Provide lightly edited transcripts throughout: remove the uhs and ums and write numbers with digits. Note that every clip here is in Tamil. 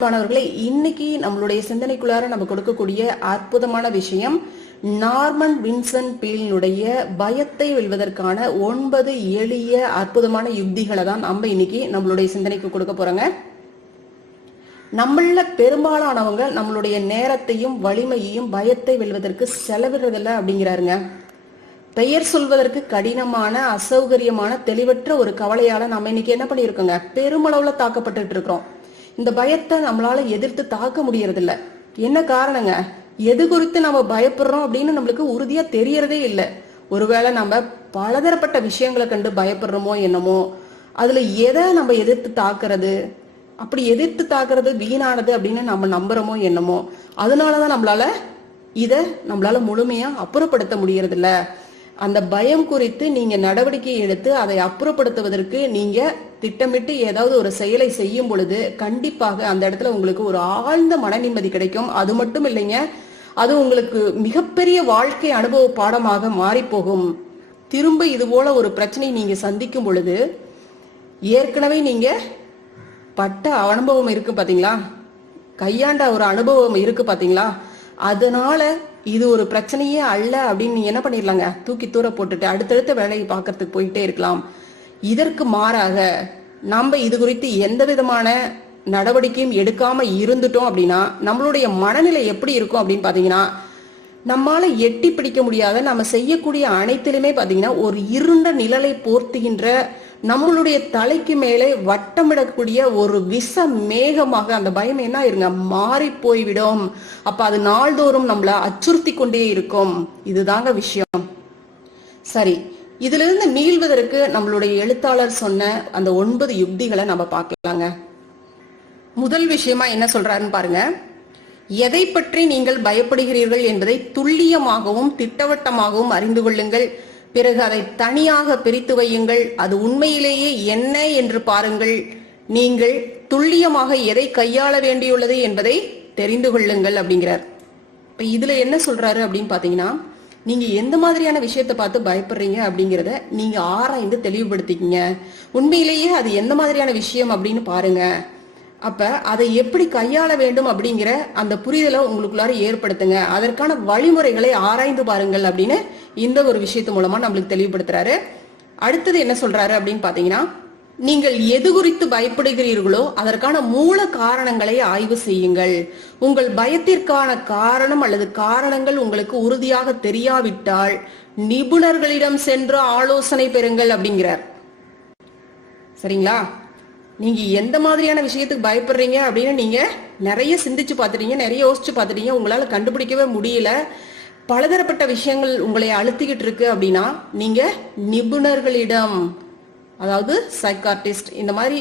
மாணவர்களே, இன்னைக்கு நம்மளுடைய சிந்தனைக்குள்ளார நம்ம கொடுக்கக்கூடிய அற்புதமான விஷயம் நார்மன் வின்சென்ட் பீலினுடைய பயத்தை வெல்வதற்கான 9 எளிய அற்புதமான யுக்திகளை தான் நம்ம இன்னைக்கு நம்மளுடைய சிந்தனைக்கு கொடுக்க போறோங்க. நம்மள பெரும்பாலானவங்க நம்மளுடைய நேரத்தையும் வலிமையையும் பயத்தை வெல்வதற்கு செலவிடுறதில்ல அப்படிங்கிறாருங்க. பெயர் சொல்வதற்கு கடினமான, அசௌகரியமான, தெளிவற்ற ஒரு கவலையால நம்ம இன்னைக்கு என்ன பண்ணியிருக்கோங்க, பெருமளவுல தாக்கப்பட்டு இருக்கிறோம். இந்த பயத்தை நம்மளால எதிர்த்து தாக்க முடியறது இல்ல. என்ன காரணங்க? எது குறித்து நம்ம பயப்படுறோம் அப்படின்னு நம்மளுக்கு உறுதியா தெரியறதே இல்லை. ஒருவேளை நம்ம பலதரப்பட்ட விஷயங்களை கண்டு பயப்படுறோமோ என்னமோ, அதுல எதை நம்ம எதிர்த்து தாக்குறது, அப்படி எதிர்த்து தாக்குறது வீணானது அப்படின்னு நம்ம நம்புறோமோ என்னமோ, அதனாலதான் நம்மளால முழுமையா அப்புறப்படுத்த முடியறது இல்ல. அந்த பயம் குறித்து நீங்க நடவடிக்கை எடுத்து அதை அப்புறப்படுத்துவதற்கு நீங்க திட்டமிட்டு ஏதாவது ஒரு செயலை செய்யும் பொழுது கண்டிப்பாக அந்த இடத்துல உங்களுக்கு ஒரு ஆழ்ந்த மன நிம்மதி கிடைக்கும். அது மட்டும் இல்லைங்க, அது உங்களுக்கு மிகப்பெரிய வாழ்க்கை அனுபவ பாடமாக மாறி போகும். திரும்ப இது போல ஒரு பிரச்சனை நீங்க சந்திக்கும் பொழுது ஏற்கனவே நீங்க பட்ட அனுபவம் இருக்கு பாத்தீங்களா, கையாண்ட ஒரு அனுபவம் இருக்கு பாத்தீங்களா, அதனால இது ஒரு பிரச்சனையே அல்ல அப்படின்னு நீங்க என்ன பண்ணிடலாங்க, தூக்கி தூர போட்டுட்டு அடுத்தடுத்த வேலையை பார்க்கறதுக்கு போயிட்டே இருக்கலாம். இதற்கு மாறாக நம்ம இது குறித்து எந்த விதமான நடவடிக்கையும் எடுக்காம இருந்துட்டோம் அப்படின்னா நம்மளுடைய மனநிலை எப்படி இருக்கும் அப்படின்னு பாத்தீங்கன்னா, நம்மால எட்டி பிடிக்க முடியாத நம்ம செய்யக்கூடிய அனைத்திலுமே பாத்தீங்கன்னா ஒரு இருண்ட நிழலை போர்த்துகின்ற, நம்மளுடைய தலைக்கு மேலே வட்டமிடக்கூடிய ஒரு விஷ மேகமாக அந்த பயம் என்ன இருங்க மாறி போய்விடும். அப்ப அது நாள்தோறும் நம்மள அச்சுறுத்தி கொண்டே இருக்கும். இதுதாங்க விஷயம். சரி, இதுல இருந்து மீள்வதற்கு நம்மளுடைய எழுத்தாளர் சொன்ன அந்த 9 யுக்திகளை நம்ம பார்க்கலாங்க. முதல் விஷயமா என்ன சொல்றாருன்னு பாருங்க. எதை பற்றி நீங்கள் பயப்படுகிறீர்கள் என்பதை துல்லியமாகவும் திட்டவட்டமாகவும் அறிந்து கொள்ளுங்கள். பிறகு அதை தனியாக பிரித்து வையுங்கள். அது உண்மையிலேயே என்ன என்று பாருங்கள். நீங்கள் துல்லியமாக எதை கையாள வேண்டியுள்ளது என்பதை தெரிந்து கொள்ளுங்கள் அப்படிங்கிறார். இப்ப இதுல என்ன சொல்றாரு அப்படின்னு பாத்தீங்கன்னா, நீங்க எந்த மாதிரியான விஷயத்தை பார்த்து பயப்படுறீங்க அப்படிங்கிறத நீங்க ஆராய்ந்து தெளிவுபடுத்திக்கிங்க. உண்மையிலேயே அது எந்த மாதிரியான விஷயம் அப்படின்னு பாருங்க. அப்ப அதை எப்படி கையாள வேண்டும் அப்படிங்கிற அந்த புரிதலை உங்களுக்குள்ளார ஏற்படுத்துங்க. அதற்கான வழிமுறைகளை ஆராய்ந்து பாருங்கள் அப்படின்னு இந்த ஒரு விஷயத்து மூலமா நம்மளுக்கு தெளிவுபடுத்துறாரு. அடுத்தது என்ன சொல்றாரு அப்படின்னு பாத்தீங்கன்னா, நீங்கள் எது குறித்து பயப்படுகிறீர்களோ அதற்கான மூல காரணங்களை ஆய்வு செய்யுங்கள். உங்கள் பயத்திற்கான காரணம் அல்லது காரணங்கள் உங்களுக்கு உறுதியாக தெரியாவிட்டால் நிபுணர்களிடம் சென்று ஆலோசனை பெறுங்கள் அப்படிங்கிறார். சரிங்களா? நீங்க எந்த மாதிரியான விஷயத்துக்கு பயப்படுறீங்க அப்படின்னு நீங்க நிறைய சிந்திச்சு பார்த்துட்டீங்க, நிறைய யோசிச்சு பார்த்துட்டீங்க, உங்களால கண்டுபிடிக்கவே முடியல, பலதரப்பட்ட விஷயங்கள் உங்களை அழுத்திக்கிட்டு இருக்கு அப்படின்னா நீங்க நிபுணர்களிடம், அதாவது சைக்கார்டிஸ்ட், இந்த மாதிரி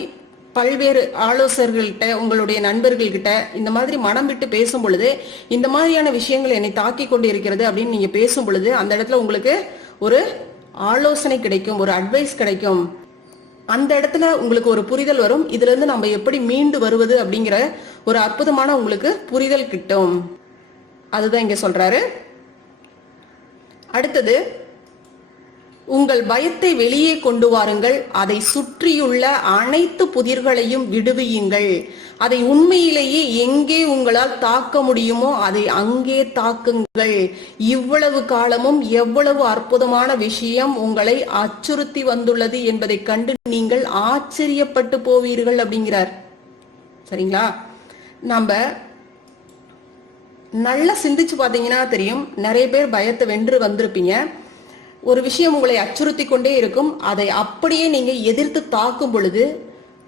பல்வேறு ஆலோசகர்கள்கிட்ட, உங்களுடைய நண்பர்கள்கிட்ட இந்த மாதிரி மனம் விட்டு பேசும் பொழுது, இந்த மாதிரியான விஷயங்கள் என்னை தாக்கி கொண்டு இருக்கிறது அப்படின்னு நீங்க பேசும் பொழுது அந்த இடத்துல உங்களுக்கு ஒரு ஆலோசனை கிடைக்கும், ஒரு அட்வைஸ் கிடைக்கும். அந்த இடத்துல உங்களுக்கு ஒரு புரிதல் வரும். இதுல இருந்து நம்ம எப்படி மீண்டு வருவது அப்படிங்கிற ஒரு அற்புதமான உங்களுக்கு புரிதல் கிட்டும். அதுதான் இங்க சொல்றாரு. அடுத்தது, உங்கள் பயத்தை வெளியே கொண்டு வாருங்கள். அதை சுற்றியுள்ள அனைத்து புதிர்களையும் விடுவியுங்கள். அதை உண்மையிலேயே எங்கே உங்களால் தாக்க முடியுமோ அதை அங்கே தாக்குங்கள். இவ்வளவு காலமும் எவ்வளவு அற்புதமான விஷயம் உங்களை அச்சுறுத்தி வந்துள்ளது என்பதை கண்டு நீங்கள் ஆச்சரியப்பட்டு போவீர்கள் அப்படிங்கிறார். சரிங்களா? நம்ம நல்லா சிந்திச்சு பாத்தீங்கன்னா தெரியும், நிறைய பேர் பயத்தை வென்று வந்திருப்பீங்க. ஒரு விஷயம் உங்களை அச்சுறுத்தி கொண்டே இருக்கும். அதை அப்படியே நீங்க எதிர்த்து தாக்கும் பொழுது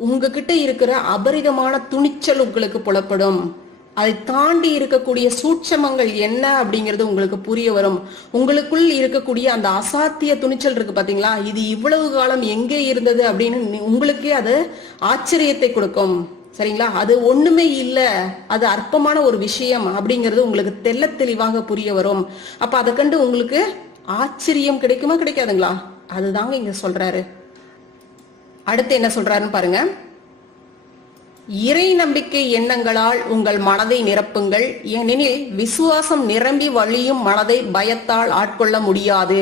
உங்ககிட்ட இருக்கிற அபரிதமான துணிச்சல் உங்களுக்கு புலப்படும். அதை தாண்டி இருக்கக்கூடிய சூட்சமங்கள் என்ன அப்படிங்கிறது உங்களுக்கு புரிய வரும். உங்களுக்குள் இருக்கக்கூடிய அந்த அசாத்திய துணிச்சல் இருக்கு பாத்தீங்களா, இது இவ்வளவு காலம் எங்கே இருந்தது அப்படின்னு உங்களுக்கே அது ஆச்சரியத்தை கொடுக்கும். சரிங்களா? அது ஒண்ணுமே இல்ல, அது அற்பமான ஒரு விஷயம் அப்படிங்கிறது உங்களுக்கு தெள்ள தெளிவாக புரிய வரும். அப்ப அதை கண்டு உங்களுக்கு ஆச்சரியம் கிடைக்குமா, கிடைக்காதுங்களா? அதுதாங்க இங்க சொல்றாரு. அடுத்து என்ன சொல்றாருன்னு பாருங்க. இறை நம்பிக்கை எண்ணங்களால் உங்கள் மனதை நிரப்புங்கள். ஏனெனில் விசுவாசம் நிரம்பி வழியும் மனதை பயத்தால் ஆட்கொள்ள முடியாது.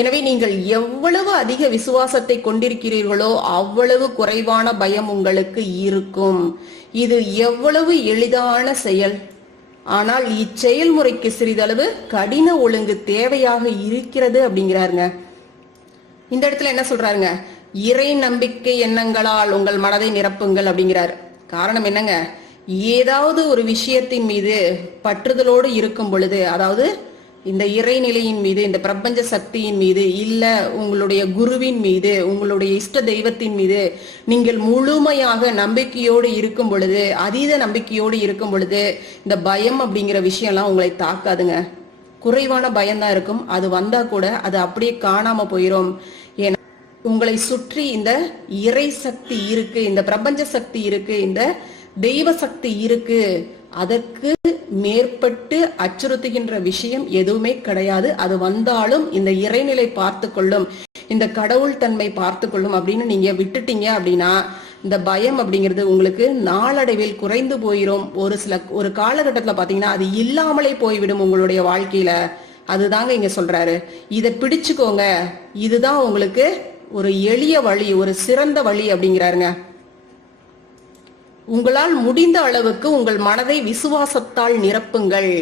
எனவே நீங்கள் எவ்வளவு அதிக விசுவாசத்தை கொண்டிருக்கிறீர்களோ அவ்வளவு குறைவான பயம் உங்களுக்கு இருக்கும். இது எவ்வளவு எளிதான செயல். ஆனால் இச்செயல்முறைக்கு சிறிதளவு கடின ஒழுங்கு தேவையாக இருக்கிறது அப்படிங்கிறாருங்க. இந்த இடத்துல என்ன சொல்றாருங்க? இறை நம்பிக்கை எண்ணங்களால் உங்கள் மனதை நிரப்புங்கள் அப்படிங்கிறார். காரணம் என்னங்க? ஏதாவது ஒரு விஷயத்தின் மீது பற்றுதலோடு இருக்கும் பொழுது, அதாவது இந்த இறைநிலையின் மீது, இந்த பிரபஞ்ச சக்தியின் மீது, இல்ல உங்களுடைய குருவின் மீது, உங்களுடைய இஷ்ட தெய்வத்தின் மீது நீங்கள் முழுமையாக நம்பிக்கையோடு இருக்கும் பொழுது, அதீத நம்பிக்கையோடு இருக்கும் பொழுது இந்த பயம் அப்படிங்கிற விஷயம்லாம் உங்களை தாக்காதுங்க. குறைவான பயம்தான் இருக்கும். அது வந்தா கூட அது அப்படியே காணாம போயிடும். ஏன்னா உங்களை சுற்றி இந்த இறை சக்தி இருக்கு, இந்த பிரபஞ்ச சக்தி இருக்கு, இந்த தெய்வ சக்தி இருக்கு. அதற்கு மேற்பட்டு அச்சுறுத்துகின்ற விஷயம் எதுவுமே கிடையாது. அது வந்தாலும் இந்த இறைநிலை பார்த்து கொள்ளும், இந்த கடவுள் தன்மை பார்த்து கொள்ளும் அப்படின்னு நீங்க விட்டுட்டீங்க அப்படின்னா இந்த பயம் அப்படிங்கிறது உங்களுக்கு நாளடைவில் குறைந்து போயிடும். ஒரு காலகட்டத்துல பாத்தீங்கன்னா அது இல்லாமலே போய்விடும் உங்களுடைய வாழ்க்கையில. அதுதாங்க இங்க சொல்றாரு. இதை பிடிச்சுக்கோங்க. இதுதான் உங்களுக்கு ஒரு எளிய வழி, ஒரு சிறந்த வழி அப்படிங்கிறாருங்க. உங்களால் முடிந்த அளவுக்கு உங்கள் மனதை விசுவாசத்தால் நிரப்புங்கள்.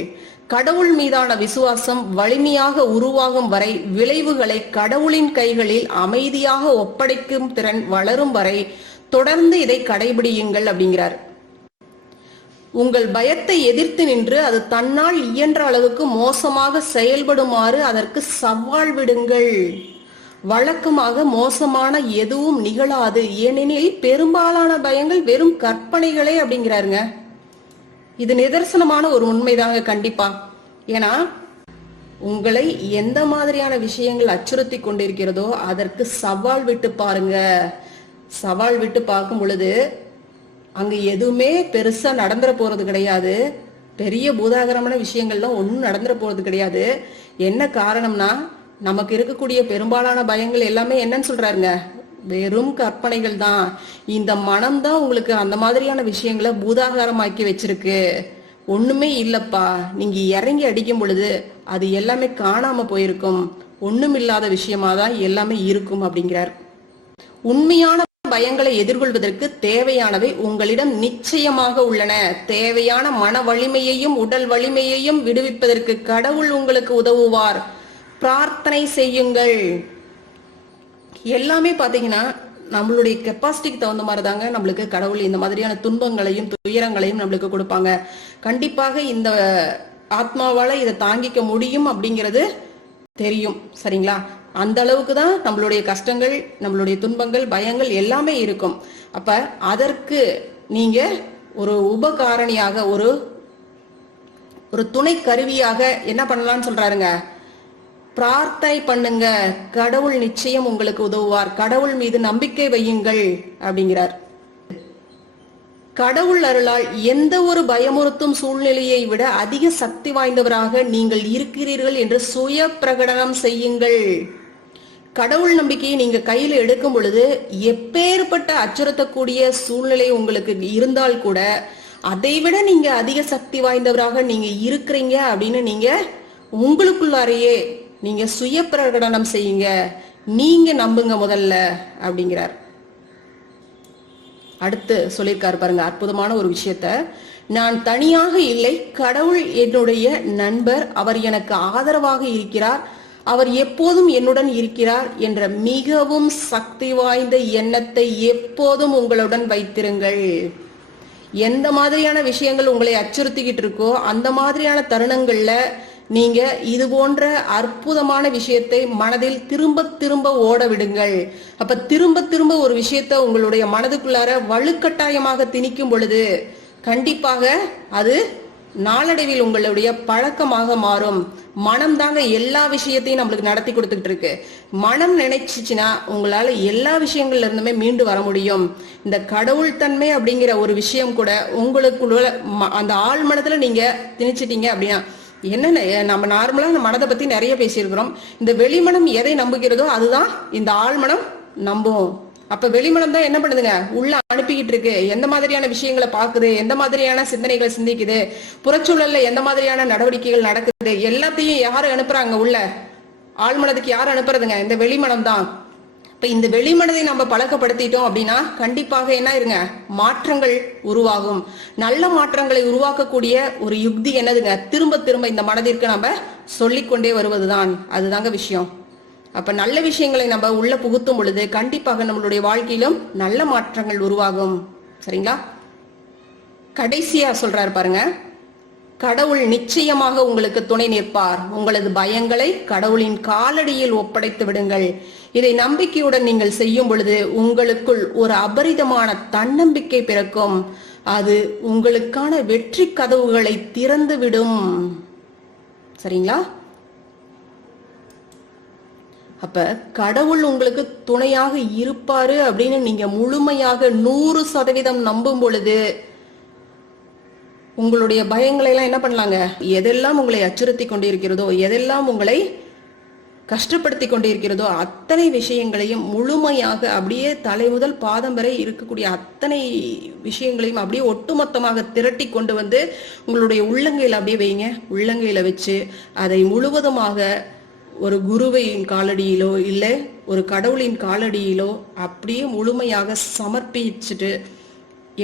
கடவுள் மீதான விசுவாசம் வலிமையாக உருவாகும் வரை, விளைவுகளை கடவுளின் கைகளில் அமைதியாக ஒப்படைக்கும் திறன் வளரும் வரை தொடர்ந்து இதை கடைபிடியுங்கள் அப்படிங்கிறார். உங்கள் பயத்தை எதிர்த்து நின்று அது தன்னால் இயன்ற அளவுக்கு மோசமாக செயல்படுமாறு அதற்கு சவால் விடுங்கள். வழக்கமாக மோசமான எதுவும் நிகழாது, ஏனெனில் பெரும்பாலான பயங்கள் வெறும் கற்பனைகளே அப்படிங்கிறாருங்க. இது நிதர்சனமான ஒரு உண்மைதாங்க கண்டிப்பா. ஏன்னா உங்களை எந்த மாதிரியான விஷயங்கள் அச்சுறுத்தி கொண்டிருக்கிறதோ அதற்கு சவால் விட்டு பாருங்க. சவால் விட்டு பார்க்கும் பொழுது அங்க எதுவுமே பெருசா நடந்துட போறது கிடையாது. பெரிய பூதாகரமான விஷயங்கள்லாம் ஒன்னும் நடந்துட போறது கிடையாது. என்ன காரணம்னா நமக்கு இருக்கக்கூடிய பெரும்பாலான பயங்கள் எல்லாமே என்னன்னு சொல்றாருங்க? வெறும் கற்பனைகள் தான். இந்த மனம்தான் உங்களுக்கு அந்த மாதிரியான விஷயங்களை பூதாகாரமாக்கி வச்சிருக்கு. ஒண்ணுமே இல்லப்பா, நீங்க இறங்கி அடிக்கும் பொழுது அது எல்லாமே காணாம போயிருக்கும், ஒண்ணும் இல்லாத விஷயமா தான் எல்லாமே இருக்கும் அப்படிங்கிறார். உண்மையான பயங்களை எதிர்கொள்வதற்கு தேவையானவை உங்களிடம் நிச்சயமாக உள்ளன. தேவையான மன வலிமையையும் உடல் வலிமையையும் விடுவிப்பதற்கு கடவுள் உங்களுக்கு உதவுவார். பிரார்த்தனை செய்யுங்கள். எல்லாமே பாத்தீங்கன்னா நம்மளுடைய கெப்பாசிட்டிக்கு தகுந்த மாதிரி தாங்க நம்மளுக்கு கடவுள் இந்த மாதிரியான துன்பங்களையும் துயரங்களையும் நம்மளுக்கு கொடுப்பாங்க. கண்டிப்பாக இந்த ஆத்மாவால இதை தாங்கிக்க முடியும் அப்படிங்கிறது தெரியும், சரிங்களா? அந்த அளவுக்கு தான் நம்மளுடைய கஷ்டங்கள், நம்மளுடைய துன்பங்கள், பயங்கள் எல்லாமே இருக்கும். அப்ப அதற்கு நீங்க ஒரு உபகாரணியாக, ஒரு துணை கருவியாக என்ன பண்ணலாம்னு சொல்றாருங்க? பிரார்த்தனை பண்ணுங்க. கடவுள் நிச்சயம் உங்களுக்கு உதவுவார். கடவுள் மீது நம்பிக்கை வையுங்கள் அப்படிங்கிறார். கடவுள் அருளால் எந்த ஒரு பயமுறுத்தும் சூழ்நிலையை விட அதிக சக்தி வாய்ந்தவராக நீங்கள் இருக்கிறீர்கள் என்று சுய பிரகடனம் செய்யுங்கள். கடவுள் நம்பிக்கையை நீங்க கையில எடுக்கும் பொழுது எப்பேற்பட்ட அச்சுறுத்தக்கூடிய சூழ்நிலை உங்களுக்கு இருந்தால் கூட அதைவிட நீங்க அதிக சக்தி வாய்ந்தவராக நீங்க இருக்கிறீங்க அப்படின்னு நீங்க உங்களுக்குள்ளாரையே நீங்க சுய பிரகடனம் செய்யுங்க. நீங்க நம்புங்க முதல்ல அப்படிங்கிறார். அடுத்து சொல்லியிருக்காரு பாருங்க, அற்புதமான ஒரு விஷயத்த. நான் தனியாக இல்லை, கடவுள் என்னுடைய நண்பர், அவர் எனக்கு ஆதரவாக இருக்கிறார், அவர் எப்போதும் என்னுடன் இருக்கிறார் என்ற மிகவும் சக்தி வாய்ந்த எண்ணத்தை எப்போதும் உங்களுடன் வைத்திருங்கள். எந்த மாதிரியான விஷயங்கள் உங்களை அச்சுறுத்திக்கிட்டு இருக்கோ அந்த மாதிரியான தருணங்கள்ல நீங்க இது போன்ற அற்புதமான விஷயத்தை மனதில் திரும்ப திரும்ப ஓட விடுங்கள். அப்ப திரும்ப திரும்ப ஒரு விஷயத்த உங்களுடைய மனதுக்குள்ளார வலுக்கட்டாயமாக திணிக்கும் பொழுது கண்டிப்பாக அது நாளடைவில் உங்களுடைய பழக்கமாக மாறும். மனம் தாங்க எல்லா விஷயத்தையும் நம்மளுக்கு நடத்தி கொடுத்துட்டு இருக்கு. மனம் நினைச்சுச்சுன்னா உங்களால எல்லா விஷயங்கள்ல இருந்துமே மீண்டு வர முடியும். இந்த கடவுள் தன்மை அப்படிங்கிற ஒரு விஷயம் கூட உங்களுக்குள்ள அந்த ஆழ் மனத்துல நீங்க திணிச்சிட்டீங்க அப்படின்னா என்னென்ன, நம்ம நார்மலா இந்த மனதை பத்தி நிறைய பேசியிருக்கிறோம். இந்த வெளிமனம் எதை நம்புகிறதோ அதுதான் இந்த ஆழ்மனம் நம்பும். அப்ப வெளிமனம் தான் என்ன பண்ணுதுங்க, உள்ள அனுப்பிக்கிட்டு இருக்கு. எந்த மாதிரியான விஷயங்களை பாக்குது, எந்த மாதிரியான சிந்தனைகளை சிந்திக்குது, புறச்சூழல்ல எந்த மாதிரியான நடவடிக்கைகள் நடக்குது, எல்லாத்தையும் யாரு அனுப்புறாங்க உள்ள? ஆழ்மனதுக்கு யார் அனுப்புறதுங்க? இந்த வெளிமனம் தான். இப்ப இந்த வெளிமனதை நம்ம பழக்கப்படுத்திட்டோம் அப்படின்னா கண்டிப்பாக என்ன இருங்க, மாற்றங்கள் உருவாகும். நல்ல மாற்றங்களை உருவாக்கக்கூடிய ஒரு யுக்தி என்னதுங்க? திரும்ப திரும்ப இந்த மனதிற்கு நம்ம சொல்லிக்கொண்டே வருவதுதான். அதுதாங்க விஷயம். அப்ப நல்ல விஷயங்களை நம்ம உள்ள புகுத்தும் பொழுது கண்டிப்பாக நம்மளுடைய வாழ்க்கையிலும் நல்ல மாற்றங்கள் உருவாகும். சரிங்களா? கடைசியா சொல்றாரு பாருங்க, கடவுள் நிச்சயமாக உங்களுக்கு துணை நிற்பார். உங்களது பயங்களை கடவுளின் காலடியில் ஒப்படைத்து விடுங்கள். இதை நம்பிக்கையுடன் நீங்கள் செய்யும் பொழுது உங்களுக்குள் ஒரு அபரிதமான தன்னம்பிக்கை பிறக்கும். அது உங்களுக்கான வெற்றி கதவுகளை திறந்து விடும். சரிங்களா? அப்ப கடவுள் உங்களுக்கு துணையாக இருப்பாரு அப்படின்னு நீங்க முழுமையாக 100% நம்பும் பொழுது உங்களுடைய பயங்களை எல்லாம் என்ன பண்ணலாங்க, எதெல்லாம் உங்களை அச்சுறுத்தி கொண்டிருக்கிறதோ, எதெல்லாம் உங்களை கஷ்டப்படுத்தி கொண்டிருக்கிறதோ அத்தனை விஷயங்களையும் முழுமையாக அப்படியே தலை முதல் பாதம் வரை இருக்கக்கூடிய அத்தனை விஷயங்களையும் அப்படியே ஒட்டுமொத்தமாக திரட்டி கொண்டு வந்து உங்களுடைய உள்ளங்கையில் அப்படியே வைங்க. உள்ளங்கையில வச்சு அதை முழுவதுமாக ஒரு குருவின் காலடியிலோ இல்ல ஒரு கடவுளின் காலடியிலோ அப்படியே முழுமையாக சமர்ப்பிச்சுட்டு,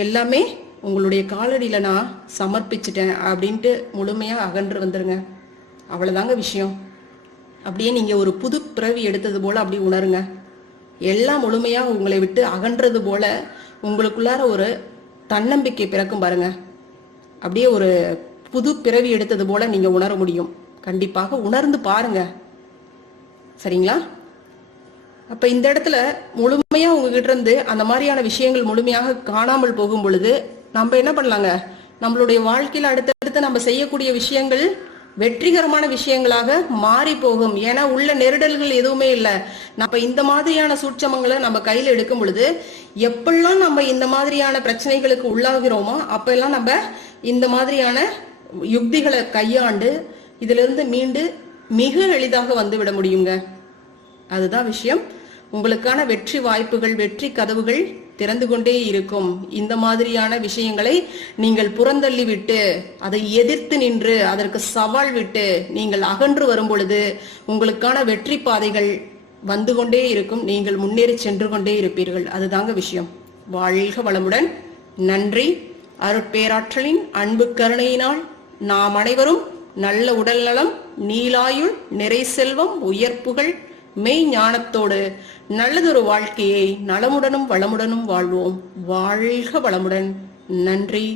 எல்லாமே உங்களுடைய காலடியில நான் சமர்ப்பிச்சுட்டேன் அப்படின்ட்டு முழுமையா அகன்று வந்துருங்க. அவ்வளவுதாங்க விஷயம். அப்படியே நீங்க ஒரு புது பிறவி எடுத்தது போல அப்படி உணருங்க. எல்லாம் முழுமையா உங்களை விட்டு அகன்றது போல உங்களுக்குள்ளார ஒரு தன்னம்பிக்கை பிறக்கும் பாருங்க. அப்படியே ஒரு புது பிறவி எடுத்தது போல நீங்க உணர முடியும். கண்டிப்பாக உணர்ந்து பாருங்க. சரிங்களா? அப்ப இந்த இடத்துல முழுமையா உங்ககிட்ட இருந்து அந்த மாதிரியான விஷயங்கள் முழுமையாக காணாமல் போகும் பொழுது நம்ம என்ன பண்ணலாங்க, நம்மளுடைய வாழ்க்கையில அடுத்தடுத்து நம்ம செய்யக்கூடிய விஷயங்கள் வெற்றிகரமான விஷயங்களாக மாறி போகும். ஏன்னா உள்ள நெருடல்கள் எதுவுமே இல்லை. நம்ம இந்த மாதிரியான சூட்சமங்களை நம்ம கையில எடுக்கும் பொழுது எப்பெல்லாம் நம்ம இந்த மாதிரியான பிரச்சனைகளுக்கு உள்ளாகிறோமோ அப்பெல்லாம் நம்ம இந்த மாதிரியான யுக்திகளை கையாண்டு இதுல இருந்து மீண்டு மிக எளிதாக வந்து விட முடியுங்க. அதுதான் விஷயம். உங்களுக்கான வெற்றி வாய்ப்புகள், வெற்றி கதவுகள் திறந்து கொண்டே இருக்கும். இந்த மாதிரியான விஷயங்களை நீங்கள் புறந்தள்ளி விட்டு அதை எதிர்த்து நின்று அதற்கு சவால் விட்டு நீங்கள் அகன்று வரும் பொழுது உங்களுக்கான வெற்றி பாதைகள் வந்து கொண்டே இருக்கும். நீங்கள் முன்னேறி சென்று கொண்டே இருப்பீர்கள். அதுதாங்க விஷயம். வாழ்க வளமுடன். நன்றி. அருட்பேராற்றலின் அன்பு கருணையினால் நாம் அனைவரும் நல்ல உடல் நலம், நீலாயுள், நிறை செல்வம், உயர்ப்புகள், மெய் ஞானத்தோடு நல்லதொரு வாழ்க்கையை நலமுடனும் வளமுடனும் வாழ்வோம். வாழ்க வளமுடன். நன்றி.